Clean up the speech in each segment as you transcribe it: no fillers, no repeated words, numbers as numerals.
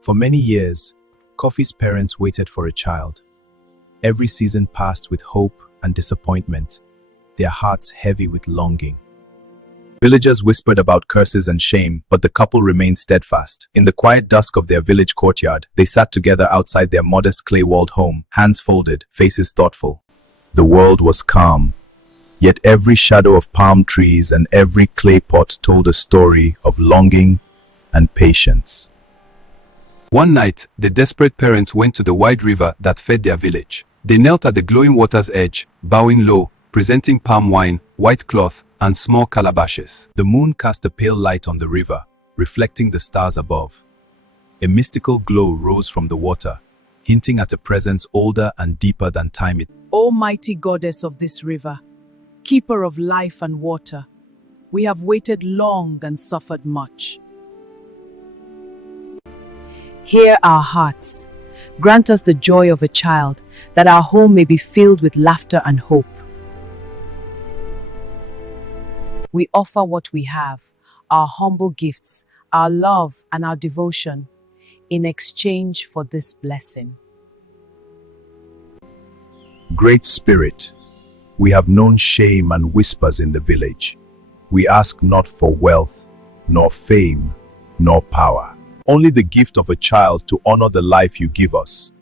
For many years, Kofi's parents waited for a child. Every season passed with hope and disappointment, their hearts heavy with longing. Villagers whispered about curses and shame, but the couple remained steadfast. In the quiet dusk of their village courtyard, they sat together outside their modest clay-walled home, hands folded, faces thoughtful. The world was calm, yet every shadow of palm trees and every clay pot told a story of longing and patience. One night, the desperate parents went to the wide river that fed their village. They knelt at the glowing water's edge, bowing low, presenting palm wine, white cloth, and small calabashes. The moon cast a pale light on the river, reflecting the stars above. A mystical glow rose from the water, hinting at a presence older and deeper than time. O mighty goddess of this river, keeper of life and water, we have waited long and suffered much. Hear our hearts. Grant us the joy of a child, that our home may be filled with laughter and hope. We offer what we have, our humble gifts, our love and our devotion, in exchange for this blessing. Great Spirit, we have known shame and whispers in the village. We ask not for wealth, nor fame, nor power. Only the gift of a child to honor the life you give us.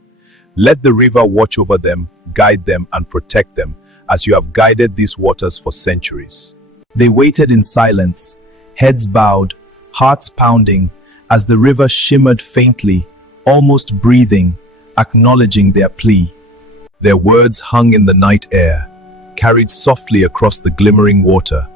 Let the river watch over them, guide them, and protect them, as you have guided these waters for centuries. They waited in silence, heads bowed, hearts pounding, as the river shimmered faintly, almost breathing, acknowledging their plea. Their words hung in the night air, carried softly across the glimmering water,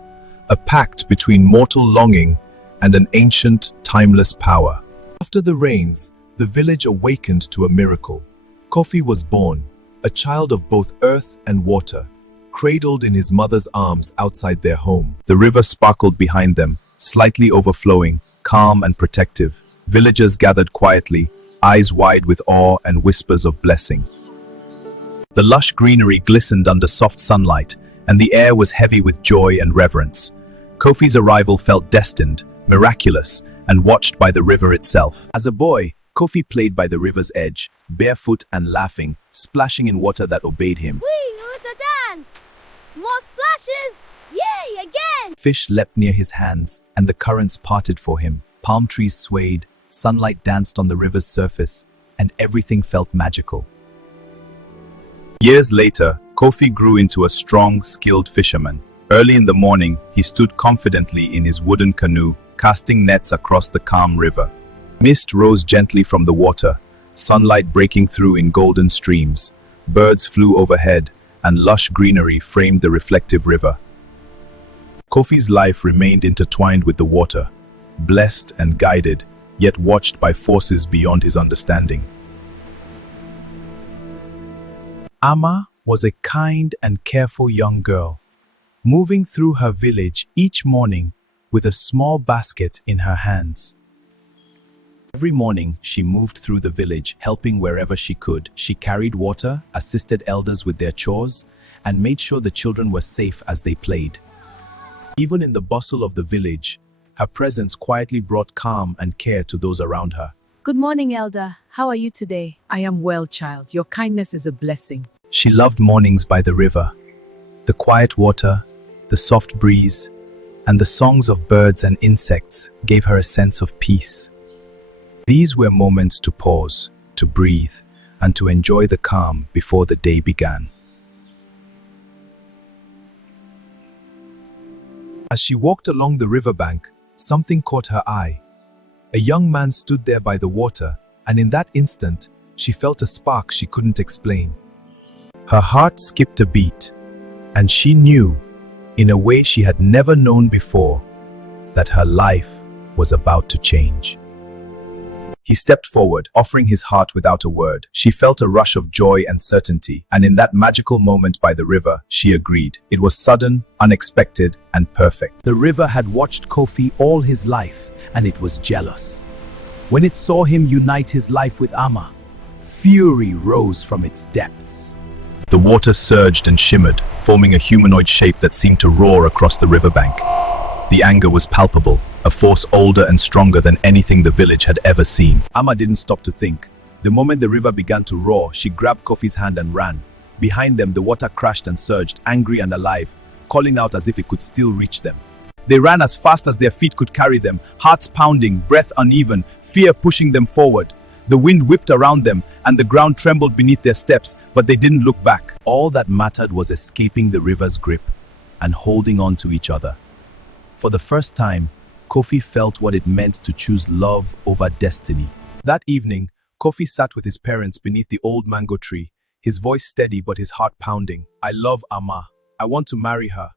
a pact between mortal longing and an ancient, timeless power. After the rains, the village awakened to a miracle. Kofi was born, a child of both earth and water, cradled in his mother's arms outside their home. The river sparkled behind them, slightly overflowing, calm and protective. Villagers gathered quietly, eyes wide with awe and whispers of blessing. The lush greenery glistened under soft sunlight, and the air was heavy with joy and reverence. Kofi's arrival felt destined, miraculous, and watched by the river itself. As a boy, Kofi played by the river's edge, barefoot and laughing, splashing in water that obeyed him. We want to dance! More splashes! Yay, again! Fish leapt near his hands, and the currents parted for him. Palm trees swayed, sunlight danced on the river's surface, and everything felt magical. Years later, Kofi grew into a strong, skilled fisherman. Early in the morning, he stood confidently in his wooden canoe, casting nets across the calm river. Mist rose gently from the water, sunlight breaking through in golden streams. Birds flew overhead, and lush greenery framed the reflective river. Kofi's life remained intertwined with the water, blessed and guided, yet watched by forces beyond his understanding. Ama was a kind and careful young girl, moving through her village each morning with a small basket in her hands. Every morning, she moved through the village, helping wherever she could. She carried water, assisted elders with their chores, and made sure the children were safe as they played. Even in the bustle of the village, her presence quietly brought calm and care to those around her. Good morning, Elder. How are you today? I am well, child. Your kindness is a blessing. She loved mornings by the river, the quiet water, the soft breeze, and the songs of birds and insects gave her a sense of peace. These were moments to pause, to breathe, and to enjoy the calm before the day began. As she walked along the riverbank, something caught her eye. A young man stood there by the water, and in that instant, she felt a spark she couldn't explain. Her heart skipped a beat, and she knew, in a way she had never known before, that her life was about to change. He stepped forward, offering his heart without a word. She felt a rush of joy and certainty, and in that magical moment by the river, she agreed. It was sudden, unexpected, and perfect. The river had watched Kofi all his life, and it was jealous. When it saw him unite his life with Ama, fury rose from its depths. The water surged and shimmered, forming a humanoid shape that seemed to roar across the riverbank. The anger was palpable, a force older and stronger than anything the village had ever seen. Ama didn't stop to think. The moment the river began to roar, she grabbed Kofi's hand and ran. Behind them, the water crashed and surged, angry and alive, calling out as if it could still reach them. They ran as fast as their feet could carry them, hearts pounding, breath uneven, fear pushing them forward. The wind whipped around them, and the ground trembled beneath their steps, but they didn't look back. All that mattered was escaping the river's grip and holding on to each other. For the first time, Kofi felt what it meant to choose love over destiny. That evening, Kofi sat with his parents beneath the old mango tree, his voice steady but his heart pounding. "I love Ama. I want to marry her.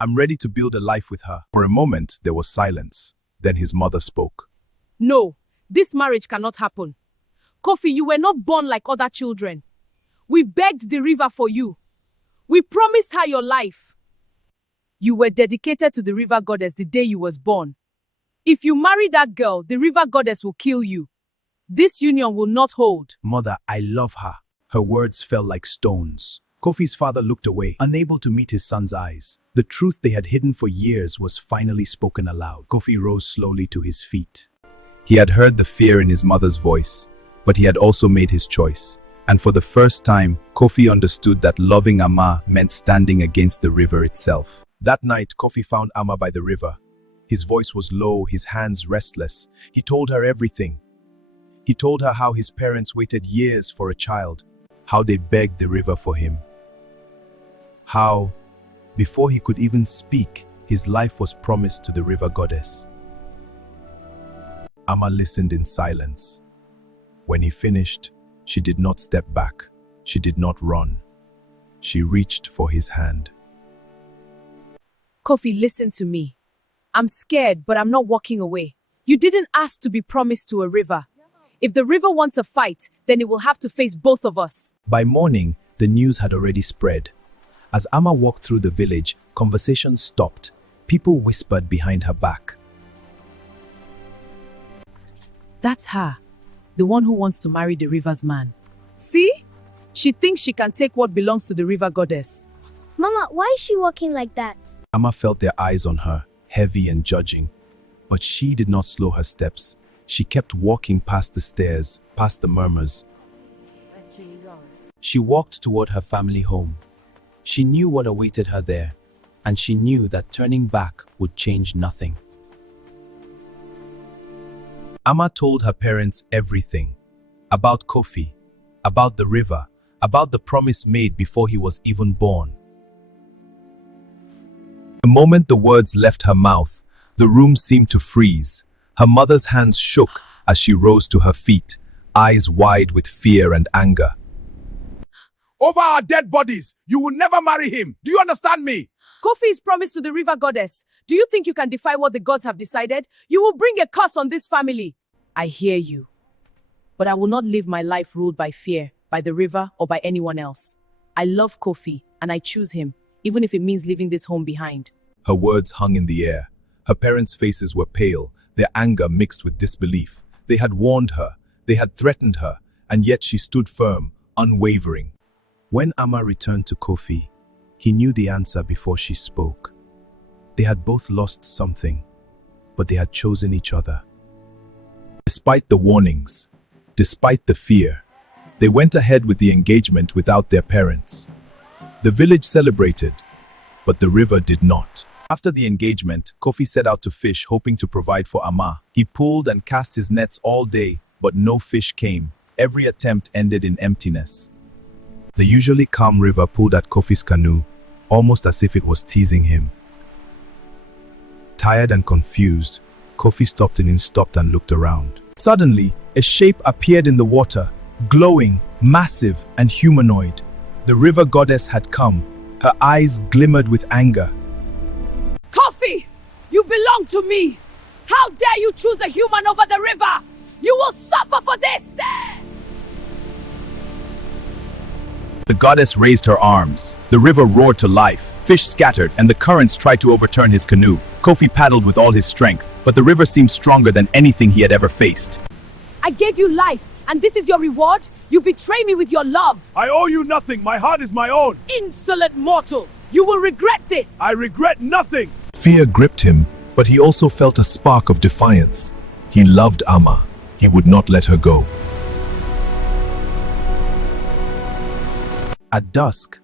I'm ready to build a life with her." For a moment, there was silence. Then his mother spoke. No, this marriage cannot happen. Kofi, you were not born like other children. We begged the river for you. We promised her your life. You were dedicated to the river goddess the day you was born. If you marry that girl, the river goddess will kill you. This union will not hold. "Mother, I love her." Her words fell like stones. Kofi's father looked away, unable to meet his son's eyes. The truth they had hidden for years was finally spoken aloud. Kofi rose slowly to his feet. He had heard the fear in his mother's voice, but he had also made his choice. And for the first time, Kofi understood that loving Ama meant standing against the river itself. That night, Kofi found Ama by the river. His voice was low, his hands restless. He told her everything. He told her how his parents waited years for a child, how they begged the river for him. How, before he could even speak, his life was promised to the river goddess. Ama listened in silence. When he finished, she did not step back. She did not run. She reached for his hand. Kofi, listen to me. I'm scared, but I'm not walking away. You didn't ask to be promised to a river. If the river wants a fight, then it will have to face both of us. By morning, the news had already spread. As Ama walked through the village, conversations stopped. People whispered behind her back. That's her, the one who wants to marry the river's man. See? She thinks she can take what belongs to the river goddess. Mama, why is she walking like that? Ama felt their eyes on her, heavy and judging. But she did not slow her steps. She kept walking past the stairs, past the murmurs. She walked toward her family home. She knew what awaited her there, and she knew that turning back would change nothing. Ama told her parents everything. About Kofi, about the river, about the promise made before he was even born. The moment the words left her mouth, the room seemed to freeze. Her mother's hands shook as she rose to her feet, eyes wide with fear and anger. "Over our dead bodies, you will never marry him. Do you understand me?" Kofi is promised to the river goddess. Do you think you can defy what the gods have decided? You will bring a curse on this family. I hear you. But I will not live my life ruled by fear, by the river, or by anyone else. I love Kofi, and I choose him, even if it means leaving this home behind. Her words hung in the air. Her parents' faces were pale, their anger mixed with disbelief. They had warned her, they had threatened her, and yet she stood firm, unwavering. When Ama returned to Kofi, he knew the answer before she spoke. They had both lost something, but they had chosen each other. Despite the warnings, despite the fear, they went ahead with the engagement without their parents. The village celebrated, but the river did not. After the engagement, Kofi set out to fish, hoping to provide for Ama. He pulled and cast his nets all day, but no fish came. Every attempt ended in emptiness. The usually calm river pulled at Kofi's canoe, almost as if it was teasing him. Tired and confused, Kofi stopped and looked around. Suddenly, a shape appeared in the water, glowing, massive, and humanoid. The river goddess had come. Her eyes glimmered with anger. Kofi! You belong to me! How dare you choose a human over the river! You will suffer for this! The goddess raised her arms. The river roared to life. Fish scattered, and the currents tried to overturn his canoe. Kofi paddled with all his strength, but the river seemed stronger than anything he had ever faced. I gave you life, and this is your reward? You betray me with your love! "I owe you nothing. My heart is my own." Insolent mortal! You will regret this! "I regret nothing." Fear gripped him, But he also felt a spark of defiance. He loved Ama. He would not let her go. At dusk,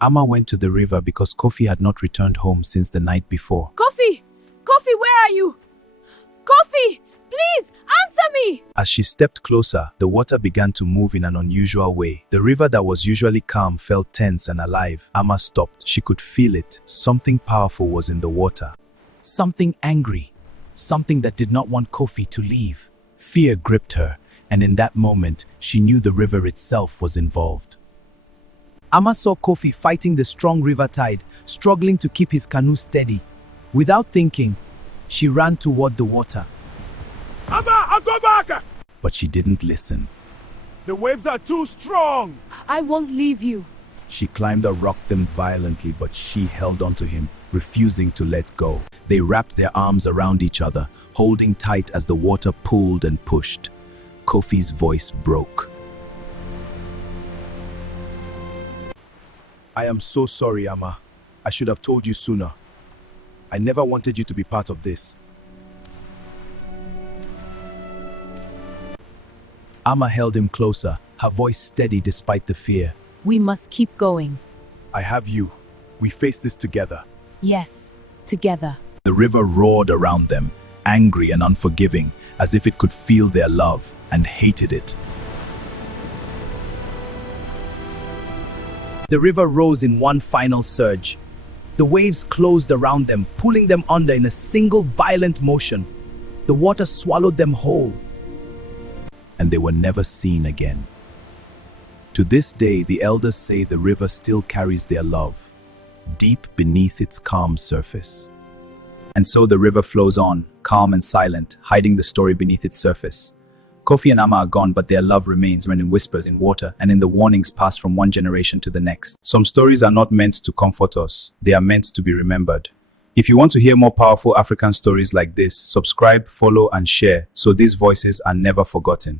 Ama went to the river because Kofi had not returned home since the night before. Kofi! Kofi, where are you? Kofi! Please, answer me! As she stepped closer, the water began to move in an unusual way. The river that was usually calm felt tense and alive. Ama stopped. She could feel it. Something powerful was in the water. Something angry. Something that did not want Kofi to leave. Fear gripped her, and in that moment, she knew the river itself was involved. Ama saw Kofi fighting the strong river tide, struggling to keep his canoe steady. Without thinking, she ran toward the water. Ama, I'll go back! But she didn't listen. The waves are too strong! I won't leave you. She climbed and rocked them violently, but she held onto him, refusing to let go. They wrapped their arms around each other, holding tight as the water pulled and pushed. Kofi's voice broke. I am so sorry, Ama. I should have told you sooner. I never wanted you to be part of this. Ama held him closer, her voice steady despite the fear. We must keep going. I have you. We face this together. Yes, together. The river roared around them, angry and unforgiving, as if it could feel their love and hated it. The river rose in one final surge. The waves closed around them, pulling them under in a single violent motion. The water swallowed them whole, and they were never seen again. To this day, the elders say the river still carries their love, deep beneath its calm surface. And so the river flows on, calm and silent, hiding the story beneath its surface. Kofi and Ama are gone, but their love remains when in whispers in water and in the warnings passed from one generation to the next. Some stories are not meant to comfort us, they are meant to be remembered. If you want to hear more powerful African stories like this, subscribe, follow, and share so these voices are never forgotten.